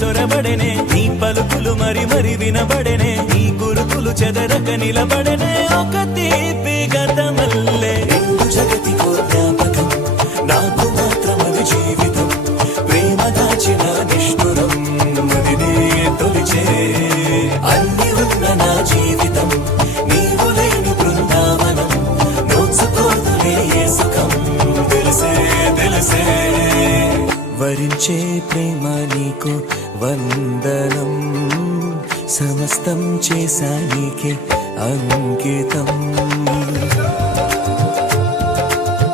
చొరబడెనే నీ పలుకులు మరి మరి వినబడెనే నీ గురుకులు చెదరక నిలబడెనే ఒక తీపి గతమల్లే రెండు జగతికో జ్ఞాపకం నాకు మాత్రమది జీవితం ప్రేమ దాచిన నిష్ఠురం మదినే తొలిచే అన్ని ఉన్న నా జీవితం నీవు లేని బృందావనం నోచుకోదులే సుఖం తెలిసే తెలిసే వరించే ప్రేమ నీకు వందనం సమస్తం చేశా నీకే అంకితం